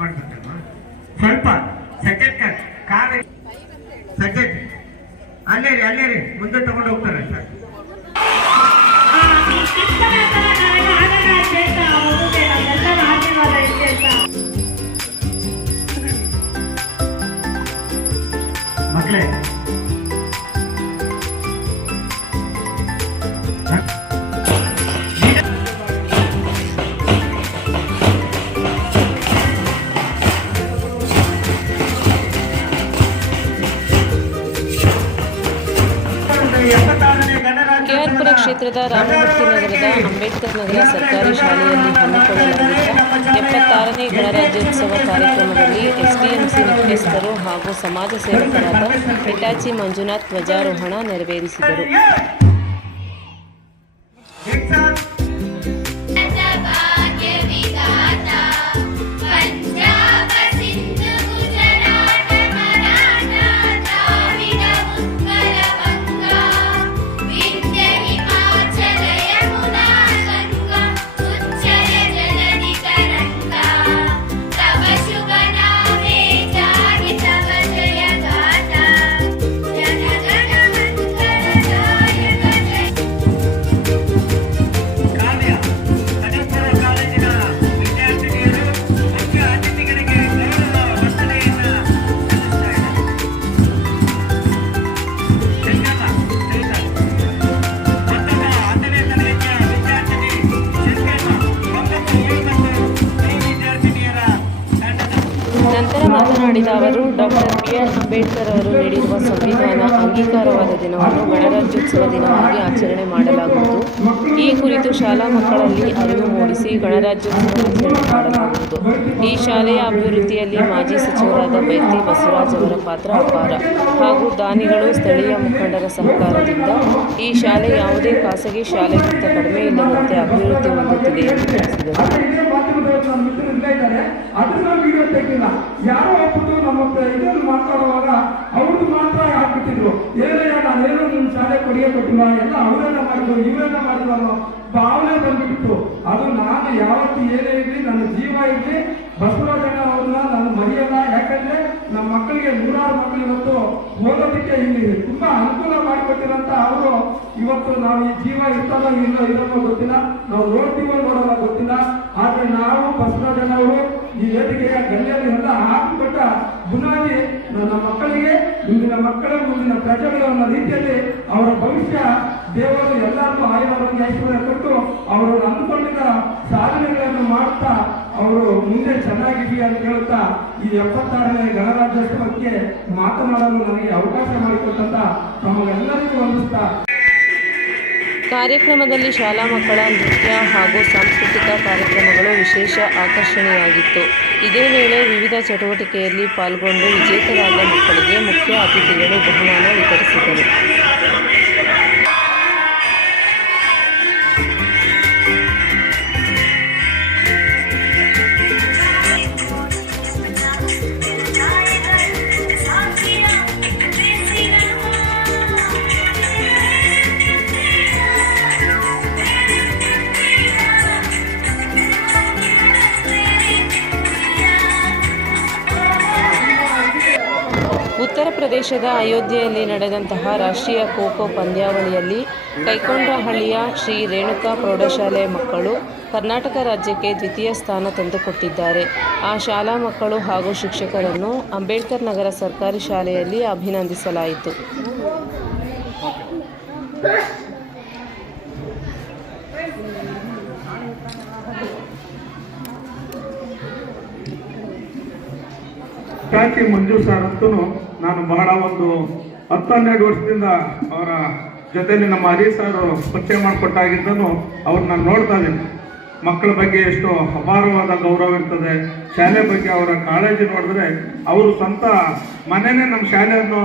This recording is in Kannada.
ಮಾಡ್ಬೇಕಲ್ವಾ ಸ್ವಲ್ಪ ಸೆಕೆಂಡ್ ಕಟ್ ಕಾರ್ ಸೆಕೆಂಡ್ ಅಲ್ಲೇ ರೀ ಅಲ್ಲೇ ರೀ ಮುಂದೆ ತಗೊಂಡು ಹೋಗ್ತಾರೆ ಸರ್ ಮಕ್ಕಳೇ ಕ್ಷೇತ್ರದ ರಾಮಮೂರ್ತಿ ನಗರದ ಅಂಬೇಡ್ಕರ್ ನಗರ ಸರ್ಕಾರಿ ಶಾಲೆಯಲ್ಲಿ ಹಮ್ಮಿಕೊಳ್ಳಲಾಗಿದ್ದ ಎಪ್ಪತ್ತಾರನೇ ಗಣರಾಜ್ಯೋತ್ಸವ ಕಾರ್ಯಕ್ರಮದಲ್ಲಿ ಎಸ್ಡಿಎಂಸಿ ಮುಖ್ಯಸ್ಥರು ಹಾಗೂ ಸಮಾಜ ಸೇವಕರಾದ ಹಿಟಾಚಿ ಮಂಜುನಾಥ್ ಧ್ವಜಾರೋಹಣ ನೆರವೇರಿಸಿದರು. ಮಾತನಾಡಿದ ಅವರು, ಡಾಕ್ಟರ್ ಬಿ ಆರ್ ಅಂಬೇಡ್ಕರ್ ಅವರು ನೀಡಿರುವ ಸಂವಿಧಾನ ಅಂಗೀಕಾರವಾದ ದಿನವನ್ನು ಗಣರಾಜ್ಯೋತ್ಸವ ದಿನವಾಗಿ ಆಚರಣೆ ಮಾಡಲಾಗುವುದು. ಈ ಕುರಿತು ಶಾಲಾ ಮಕ್ಕಳಲ್ಲಿ ಅರಿವು ಮೂಡಿಸಿ ಗಣರಾಜ್ಯೋತ್ಸವ ಆಚರಣೆ ಮಾಡಲಾಗುವುದು. ಈ ಶಾಲೆಯ ಅಭಿವೃದ್ಧಿಯಲ್ಲಿ ಮಾಜಿ ಸಚಿವರಾದ ಬೈತಿ ಬಸವರಾಜ್ ಅವರ ಪಾತ್ರ ಅಪಾರ. ಹಾಗೂ ದಾನಿಗಳು ಸ್ಥಳೀಯ ಮುಖಂಡರ ಸಹಕಾರದಿಂದ ಈ ಶಾಲೆ ಯಾವುದೇ ಖಾಸಗಿ ಶಾಲೆಗಿಂತ ಕಡಿಮೆ ಇಲ್ಲದಂತೆ ಅಭಿವೃದ್ಧಿ ಹೊಂದುತ್ತಿದೆ ಎಂದು ತಿಳಿಸಿದರು. ಭಾವನೆ ಬಂದ್ಬಿಟ್ಟು. ಅದು ನಾನು ಯಾವತ್ತು ಏನೇ ಇರಲಿ, ನನ್ನ ಜೀವ ಇರಲಿ, ಬಸವರಾಜಣ್ಣ ಅವ್ರನ್ನ ನಾನು ಮರೆಯಲ್ಲ. ಯಾಕಂದ್ರೆ ನಮ್ಮ ಮಕ್ಕಳಿಗೆ ನೂರಾರು ಮಕ್ಕಳು ಇವತ್ತು ಓದೋದಕ್ಕೆ ಇಲ್ಲಿ ತುಂಬಾ ಅನುಕೂಲ ಮಾಡಿಕೊಟ್ಟಿರಂತ ಅವರು ಇವತ್ತು ನಾವು ಈ ಜೀವ ಇರ್ತದೋ ಇಲ್ಲ ಇರೋದೋ ಗೊತ್ತಿಲ್ಲ. ನಾವು ನೋಡ್ತೀವೋ ನೋಡೋಲ್ಲ ಗೊತ್ತಿಲ್ಲ. ಆದ್ರೆ ನಾವು ಬಸವರಾಜಣ್ಣ ಅವರು ಈ ವೇದಿಕೆಯ ಗಲ್ಲಿಯಲ್ಲಿ ಎಲ್ಲ ಹಾಕಿಕೊಟ್ಟ ಬುನಾದಿ ನನ್ನ ಮಕ್ಕಳಿಗೆ, ಮುಂದಿನ ಮಕ್ಕಳ, ಮುಂದಿನ ಪ್ರಜೆಗಳು ಅನ್ನೋ ರೀತಿಯಲ್ಲಿ ಅವರ ಭವಿಷ್ಯ ದೇವರು ಎಲ್ಲರನ್ನೂ ಆಯುರ್ವೇದ ಐಶ್ವರ್ಯ ಕೊಟ್ಟು ಅವರು ಅಂದುಕೊಂಡಿದ್ದ ಸಾಧನೆಗಳನ್ನು ಮಾಡ್ತಾ ಅವರು ಮುಂದೆ ಚೆನ್ನಾಗಿದೆ ಅಂತ ಹೇಳ್ತಾ ಈ ಎಪ್ಪತ್ತಾರನೇ ಗಣರಾಜ್ಯೋತ್ಸವಕ್ಕೆ ಮಾತನಾಡಲು ನನಗೆ ಅವಕಾಶ ಮಾಡಿಕೊಟ್ಟಂತ ತಮಗೆಲ್ಲರಿಗೂ ವಂದಿಸ್ತಾ. ಕಾರ್ಯಕ್ರಮದಲ್ಲಿ ಶಾಲಾ ಮಕ್ಕಳ ನೃತ್ಯ ಹಾಗೂ ಸಾಂಸ್ಕೃತಿಕ ಕಾರ್ಯಕ್ರಮಗಳು ವಿಶೇಷ ಆಕರ್ಷಣೆಯಾಗಿತ್ತು. ಇದೇ ವೇಳೆ ವಿವಿಧ ಚಟುವಟಿಕೆಯಲ್ಲಿ ಪಾಲ್ಗೊಂಡು ವಿಜೇತರಾದ ಮಕ್ಕಳಿಗೆ ಮುಖ್ಯ ಅತಿಥಿಗಳು ಬಹುಮಾನ ವಿತರಿಸಿದರು. ಪ್ರದೇಶದ ಅಯೋಧ್ಯೆಯಲ್ಲಿ ನಡೆದಂತಹ ರಾಷ್ಟ್ರೀಯ ಖೋಖೋ ಪಂದ್ಯಾವಳಿಯಲ್ಲಿ ಕೈಕೊಂಡಹಳ್ಳಿಯ ಶ್ರೀ ರೇಣುಕಾ ಪ್ರೌಢಶಾಲೆ ಮಕ್ಕಳು ಕರ್ನಾಟಕ ರಾಜ್ಯಕ್ಕೆ ದ್ವಿತೀಯ ಸ್ಥಾನ ತಂದುಕೊಟ್ಟಿದ್ದಾರೆ. ಆ ಶಾಲಾ ಮಕ್ಕಳು ಹಾಗೂ ಶಿಕ್ಷಕರನ್ನು ಅಂಬೇಡ್ಕರ್ ನಗರ ಸರ್ಕಾರಿ ಶಾಲೆಯಲ್ಲಿ ಅಭಿನಂದಿಸಲಾಯಿತು. ಚಾಚಿ ಮಂಜು ಸರ್ ಅಂತೂ ನಾನು ಬಹಳ ಒಂದು ಹತ್ತು ಹನ್ನೆರಡು ವರ್ಷದಿಂದ ಅವರ ಜೊತೆಯಲ್ಲಿ ನಮ್ಮ ಹರಿ ಸರ್ ಪರಿಚಯ ಮಾಡಿಕೊಟ್ಟಾಗಿದ್ದನು ಅವ್ರು ನಾನು ನೋಡ್ತಾ ಇದ್ದೀನಿ. ಮಕ್ಕಳ ಬಗ್ಗೆ ಎಷ್ಟು ಅಪಾರವಾದ ಗೌರವ ಇರ್ತದೆ. ಶಾಲೆ ಬಗ್ಗೆ ಅವರ ಕಾಳಜಿ ನೋಡಿದ್ರೆ ಅವರು ಸ್ವಂತ ಮನೆಯೇ ನಮ್ಮ ಶಾಲೆಯನ್ನು